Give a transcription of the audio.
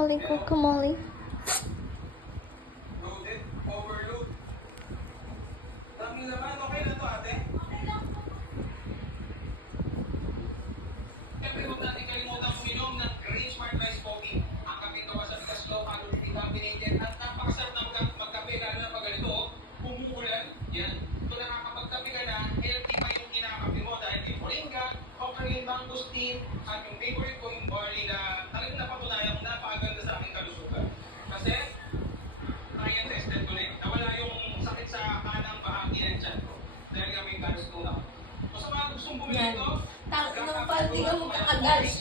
Guacamole, guacamole. Loaded, overload. Daming naman, okay na to ate? Siyempre huwag natin kalimutan uminom ng Green Smart Rice Coffee. Ang kape gawa sa bigas low calorie decaffeinated at napakasarap na magkape lalo na pag ganito, umuulan. Yan. Kung nakakapagkape ka na, healthy pa yung kinakape mo dahil may moringa, offering mangosteen, at yung favorite ko yung barley na talagang napatunayan kung napakaganda sa aking kalusugan. Kasi, kaya tested ko na eh. Nawala yung sakit sa kanang bahagi ng tiyan ko. Dahil nga may galos ko na. So sa mga gustong bumili Yan. ito, Tapos nung pala, di ka magkakagalis